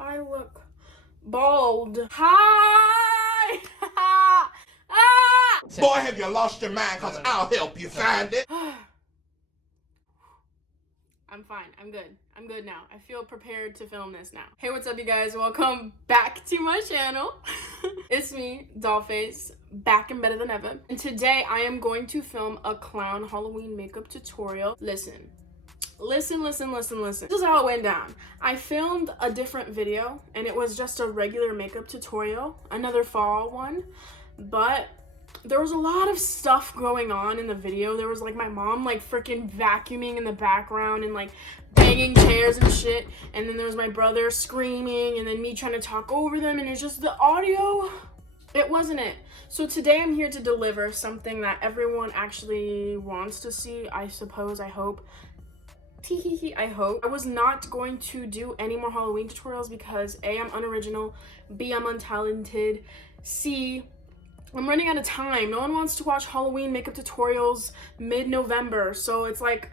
I look bald. Hi! Ah! Boy, have you lost your mind, because I'll help you find it. I'm fine. I'm good. I'm good now. I feel prepared to film this now. Hey, what's up, you guys? Welcome back to my channel. It's me, Dollface, back and better than ever. And today I am going to film a clown Halloween makeup tutorial. Listen. This is how it went down. I filmed a different video and it was just a regular makeup tutorial, another fall one, but there was a lot of stuff going on in the video. There was like my mom like freaking vacuuming in the background and like banging chairs and shit, and then there was my brother screaming and then me trying to talk over them, and it's just the audio, it wasn't it. So today I'm here to deliver something that everyone actually wants to see, I suppose, I hope. I hope. I was not going to do any more Halloween tutorials because A, I'm unoriginal, B, I'm untalented, C, I'm running out of time. No one wants to watch Halloween makeup tutorials mid-November, so it's like,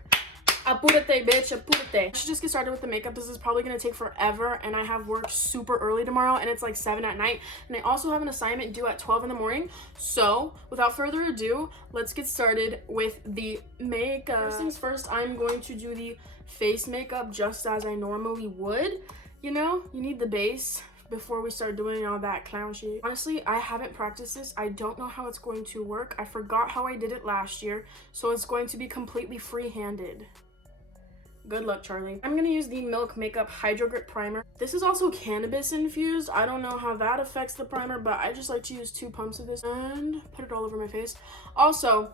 apúrate, bitch, apúrate. I should just get started with the makeup. This is probably gonna take forever, and I have work super early tomorrow, and it's like 7 at night, and I also have an assignment due at 12 in the morning. So without further ado, let's get started with the makeup. First things first, I'm going to do the face makeup just as I normally would. You know, you need the base before we start doing all that clown shit. Honestly, I haven't practiced this. I don't know how it's going to work. I forgot how I did it last year, so it's going to be completely free-handed. Good luck, Charlie. I'm gonna use the Milk Makeup Hydro Grip Primer. This is also cannabis infused. I don't know how that affects the primer, but I just like to use 2 pumps of this and put it all over my face. Also,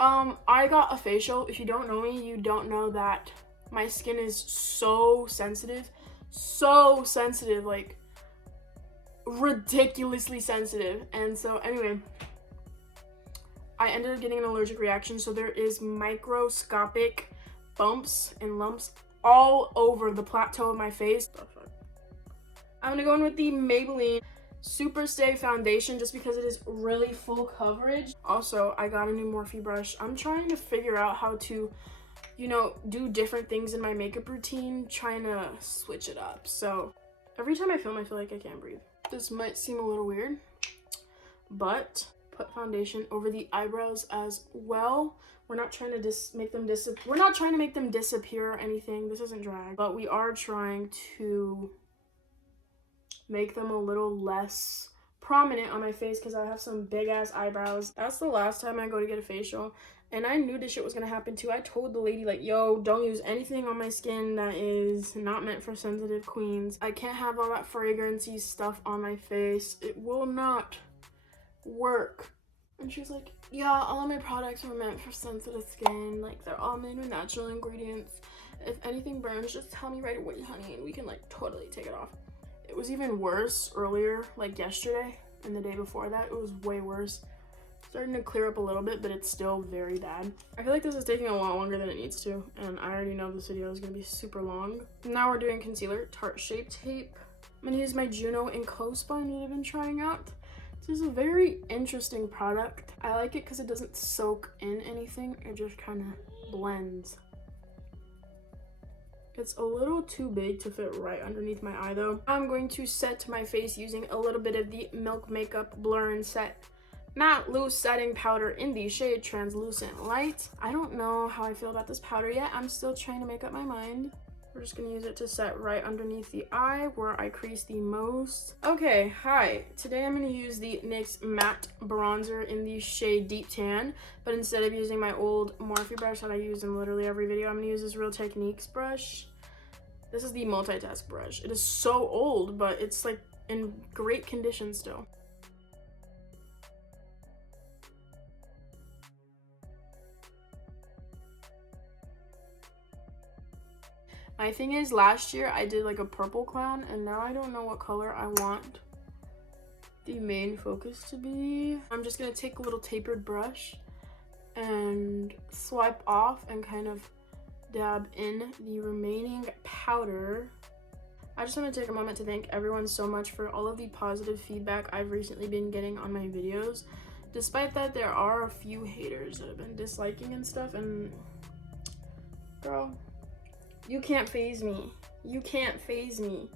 I got a facial. If you don't know me, you don't know that my skin is so sensitive, like ridiculously sensitive. And so anyway, I ended up getting an allergic reaction, so there is microscopic bumps and lumps all over the plateau of my face. I'm gonna go in with the Maybelline Super Stay Foundation just because it is really full coverage. Also, I got a new Morphe brush. I'm trying to figure out how to, you know, do different things in my makeup routine, trying to switch it up. So every time I film, I feel like I can't breathe. This might seem a little weird, but put foundation over the eyebrows as well. We're not trying to make them disappear or anything. This isn't drag, but we are trying to make them a little less prominent on my face because I have some big ass eyebrows. That's the last time I go to get a facial, and I knew this shit was gonna happen too. I told the lady, like, yo, don't use anything on my skin that is not meant for sensitive queens. I can't have all that fragrancy stuff on my face. It will not work. And she was like, yeah, all of my products are meant for sensitive skin. Like, they're all made with natural ingredients. If anything burns, just tell me right away, honey, and we can, like, totally take it off. It was even worse earlier, like yesterday and the day before that. It was way worse. Starting to clear up a little bit, but it's still very bad. I feel like this is taking a lot longer than it needs to, and I already know this video is going to be super long. Now we're doing concealer, Tarte Shape Tape. I'm going to use my Juno and Co sponge that I've been trying out. This is a very interesting product. I like it because it doesn't soak in anything. It just kind of blends. It's a little too big to fit right underneath my eye though. I'm going to set my face using a little bit of the Milk Makeup Blur and Set Matte Loose Setting Powder in the shade Translucent Light. I don't know how I feel about this powder yet. I'm still trying to make up my mind. We're just gonna use it to set right underneath the eye where I crease the most. Okay, hi. Today I'm gonna use the NYX Matte Bronzer in the shade Deep Tan, but instead of using my old Morphe brush that I use in literally every video, I'm gonna use this Real Techniques brush. This is the multitask brush. It is so old, but it's like in great condition still. My thing is, last year I did like a purple clown, and now I don't know what color I want the main focus to be. I'm just gonna take a little tapered brush and swipe off and kind of dab in the remaining powder. I just want to take a moment to thank everyone so much for all of the positive feedback I've recently been getting on my videos. Despite that, there are a few haters that have been disliking and stuff, and girl, you can't faze me. You can't faze me.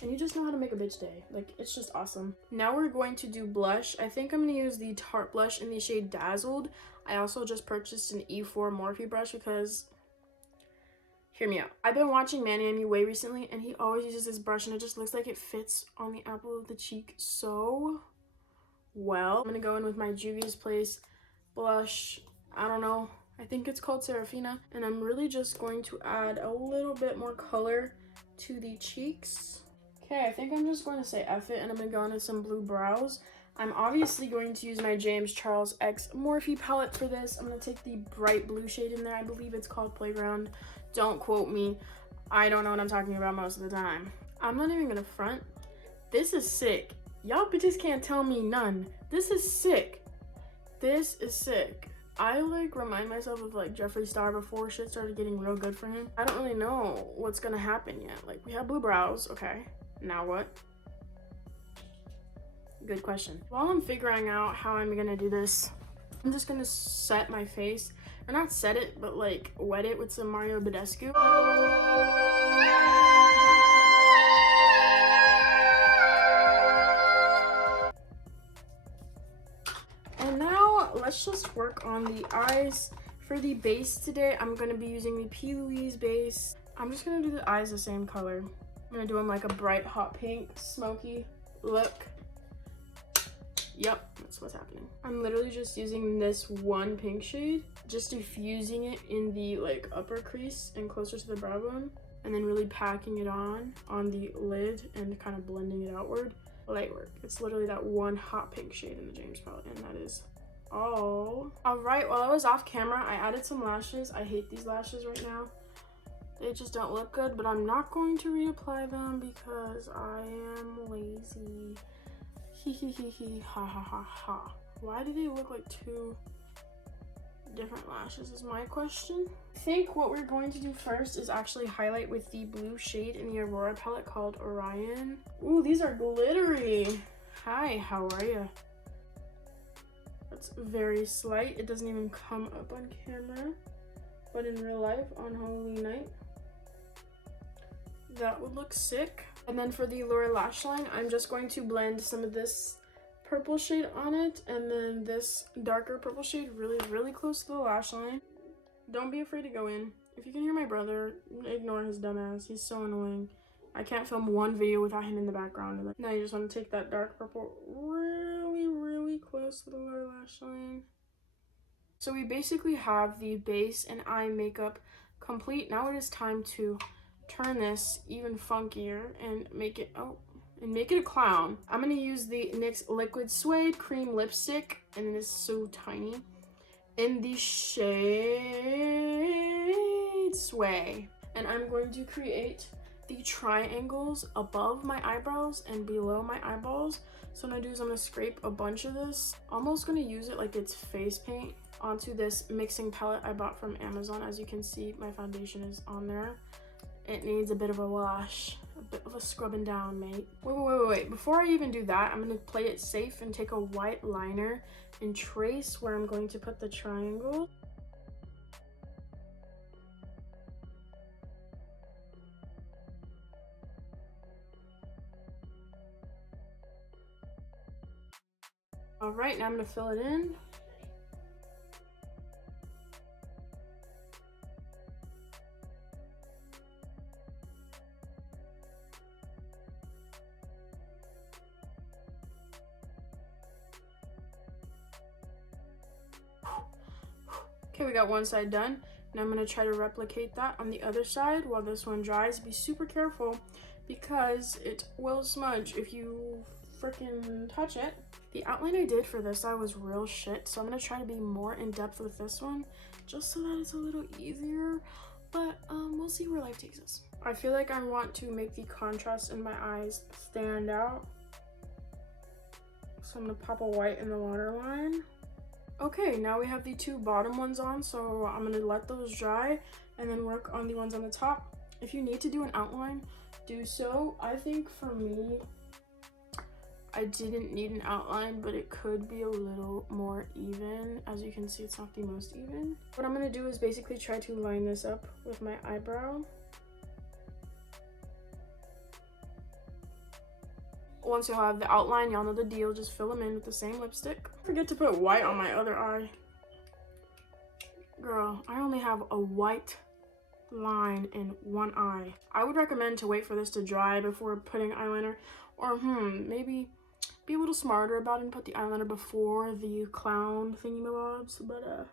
And you just know how to make a bitch day. Like, it's just awesome. Now we're going to do blush. I think I'm going to use the Tarte blush in the shade Dazzled. I also just purchased an E4 Morphe brush because, hear me out, I've been watching Manny and Me way recently, and he always uses this brush, and it just looks like it fits on the apple of the cheek so well. I'm going to go in with my Juvia's Place blush. I don't know. I think it's called Serafina. And I'm really just going to add a little bit more color to the cheeks. Okay, I think I'm just going to say F it, and I'm going to go into some blue brows. I'm obviously going to use my James Charles X Morphe palette for this. I'm going to take the bright blue shade in there. I believe it's called Playground. Don't quote me. I don't know what I'm talking about most of the time. I'm not even going to front. This is sick. Y'all bitches can't tell me none. This is sick. This is sick. I like remind myself of like Jeffree Star before shit started getting real good for him. I don't really know what's gonna happen yet. Like, we have blue brows, okay. Now what? Good question. While I'm figuring out how I'm gonna do this, I'm just gonna set my face, or not set it, but like wet it with some Mario Badescu. And now let's just work on the eyes. For the base today, I'm gonna be using the P. Louise base. I'm just gonna do the eyes the same color. I'm gonna do them like a bright hot pink, smoky look. Yep, that's what's happening. I'm literally just using this one pink shade, just diffusing it in the like upper crease and closer to the brow bone, and then really packing it on the lid and kind of blending it outward. Light work. It's literally that one hot pink shade in the James palette, and that is all. All right, while I was off camera, I added some lashes. I hate these lashes right now. They just don't look good, but I'm not going to reapply them because I am lazy. Hee hee hee hee, ha ha ha ha. Why do they look like two different lashes is my question. I think what we're going to do first is actually highlight with the blue shade in the Aurora palette called Orion. Ooh, these are glittery. Hi, how are you? That's very slight. It doesn't even come up on camera, but in real life on Halloween night, that would look sick. And then for the lower lash line, I'm just going to blend some of this purple shade on it, and then this darker purple shade really close to the lash line. Don't be afraid to go in. If you can hear my brother, ignore his dumb ass. He's so annoying. I can't film one video without him in the background. Now you just want to take that dark purple really close to the lower lash line. So we basically have the base and eye makeup complete. Now it is time to turn this even funkier and make it a clown. I'm gonna use the NYX Liquid Suede Cream Lipstick, and it is so tiny, in the shade Sway. And I'm going to create the triangles above my eyebrows and below my eyeballs. So what I'm gonna do is I'm gonna scrape a bunch of this, almost gonna use it like it's face paint, onto this mixing palette I bought from Amazon. As you can see, my foundation is on there. It needs a bit of a wash, a bit of a scrubbing down, mate. Wait. Before I even do that, I'm gonna play it safe and take a white liner and trace where I'm going to put the triangle. All right, now I'm gonna fill it in. Okay, we got one side done, and I'm gonna try to replicate that on the other side while this one dries. Be super careful because it will smudge if you freaking touch it. The outline I did for this side was real shit, so I'm gonna try to be more in depth with this one just so that it's a little easier, but we'll see where life takes us. I feel like I want to make the contrast in my eyes stand out, so I'm gonna pop a white in the waterline. Okay, now we have the two bottom ones on, so I'm gonna let those dry and then work on the ones on the top. If you need to do an outline, do so. I think for me, I didn't need an outline, but it could be a little more even. As you can see, it's not the most even. What I'm gonna do is basically try to line this up with my eyebrow. once you have the outline, y'all know the deal. Just fill them in with the same lipstick. Forget to put white on my other eye. Girl, I only have a white line in one eye. I would recommend to wait for this to dry before putting eyeliner, or maybe be a little smarter about it and put the eyeliner before the clown thingy-mabobs, but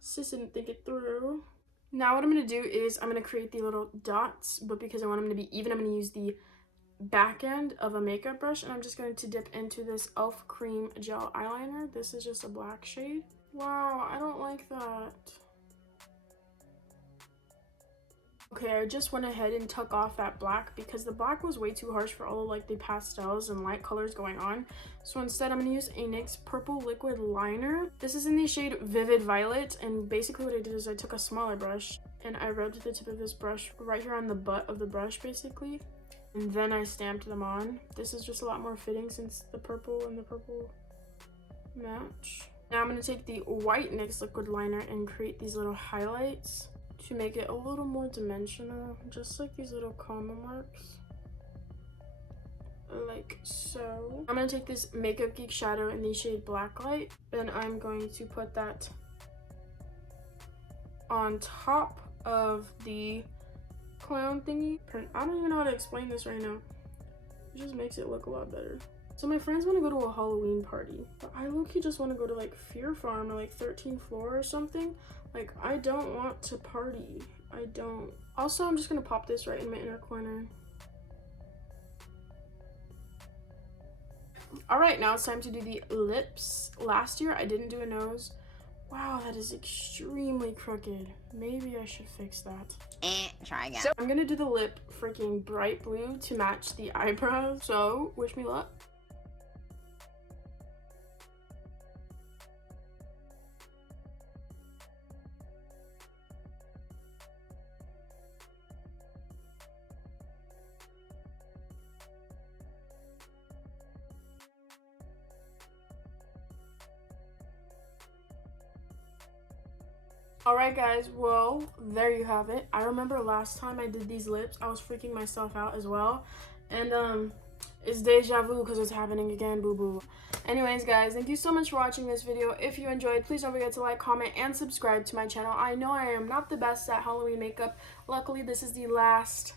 sis didn't think it through. Now what I'm going to do is I'm going to create the little dots, but because I want them to be even, I'm going to use the back end of a makeup brush, and I'm just going to dip into this e.l.f. cream gel eyeliner. This is just a black shade. Wow, I don't like that. Okay, I just went ahead and took off that black because the black was way too harsh for all of like the pastels and light colors going on. So instead I'm going to use a NYX purple liquid liner. This is in the shade Vivid Violet, and basically what I did is I took a smaller brush and I rubbed the tip of this brush right here on the butt of the brush basically, and then I stamped them on. This is just a lot more fitting since the purple and the purple match. Now I'm going to take the white NYX liquid liner and create these little highlights to make it a little more dimensional, just like these little comma marks, like so. I'm going to take this Makeup Geek shadow in the shade Blacklight, and I'm going to put that on top of the clown thingy. I don't even know how to explain this right now. It just makes it look a lot better. So my friends want to go to a Halloween party, but I low-key just want to go to like Fear Farm or like 13th floor or something. Like, I don't want to party. I don't. Also, I'm just going to pop this right in my inner corner. Alright, now it's time to do the lips. Last year, I didn't do a nose. Wow, that is extremely crooked. Maybe I should fix that. Try again. So, I'm going to do the lip freaking bright blue to match the eyebrows. So, wish me luck. Alright guys, well, there you have it. I remember last time I did these lips, I was freaking myself out as well. And it's deja vu because it's happening again, boo boo. Anyways guys, thank you so much for watching this video. If you enjoyed, please don't forget to like, comment, and subscribe to my channel. I know I am not the best at Halloween makeup. Luckily, this is the last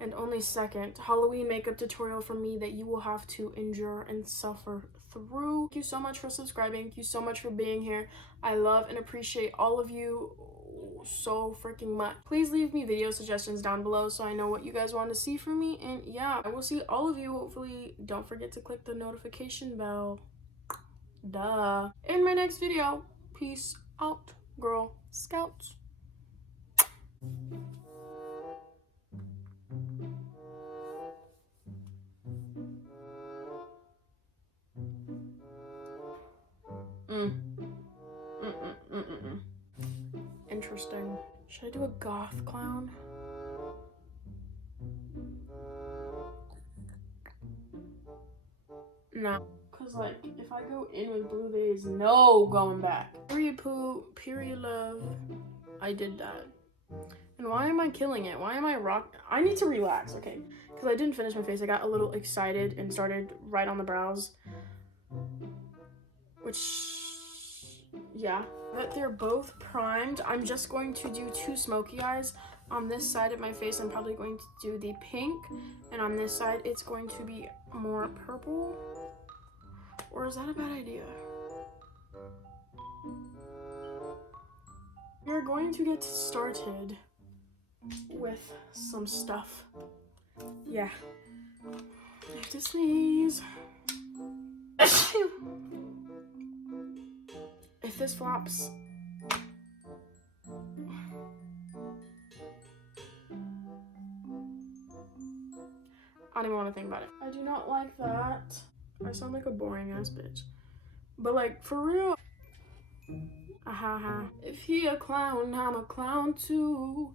and only second Halloween makeup tutorial from me that you will have to endure and suffer through. Thank you so much for subscribing. Thank you so much for being here. I love and appreciate all of you so freaking much. Please leave me video suggestions down below so I know what you guys want to see from me, and yeah, I will see all of you. Hopefully, don't forget to click the notification bell, duh, in my next video. Peace out, Girl Scouts. Interesting. Should I do a goth clown? No. Cause like, if I go in with blue, there is no going back. Period poo, period love. I did that. And why am I killing it? Why am I I need to relax, okay? Because I didn't finish my face. I got a little excited and started right on the brows. Which, yeah. That they're both primed, I'm just going to do two smoky eyes. On this side of my face, I'm probably going to do the pink. And on this side, it's going to be more purple. Or is that a bad idea? We're going to get started with some stuff. Yeah. I have to sneeze. If this flops, I don't even want to think about it. I do not like that. I sound like a boring ass bitch. But like, for real. Hahaha. If he a clown, I'm a clown too.